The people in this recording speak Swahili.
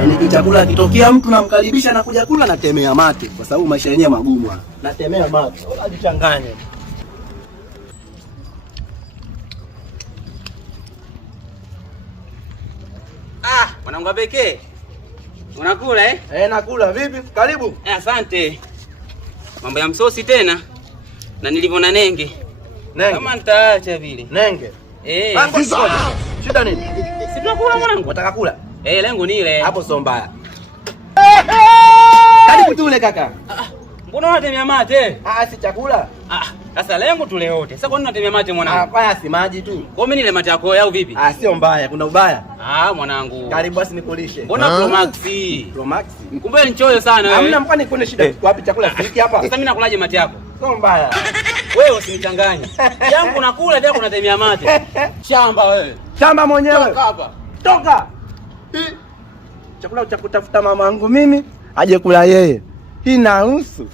Yaani chakula kitokea mtu namkaribisha na kuja kula natemea mate kwa sababu maisha yenyewe magumu. Natemea mate. Unajichanganya. Mwanangu pekee. Unakula eh? Nakula. Vipi? Karibu. Asante. Mambo ya msosi tena. Na nilivona nenge. Nenge. Kama nitaacha vile. Nenge. Shida nini? Si tunakula mwanangu. Unataka kula? Lengo ni ile. Hapo sio mbaya. Karibu tule kaka. Mbona unatemea mate? Si chakula. Sasa lengo tule wote. Sasa kwa nini unatemea mate mwanangu? Kwa si maji tu. Kwa mimi nile mate yako au vipi? Sio mbaya, kuna ubaya. Mwanangu. Karibu basi nikulishe. Mbona Pro Max? Pro Max. Kumbe ni choyo sana wewe. Hamna mkwani kuna shida. Wapi chakula hiki hapa? Sasa mimi nakulaje mate yako? Sio mbaya. Wewe usinichanganye. Yangu nakula tena unatemea mate. Shamba wewe. Shamba mwenyewe. Toka hapa. Toka. Chakula cha kutafuta mama yangu mimi aje kula yeye. Hii na nusu.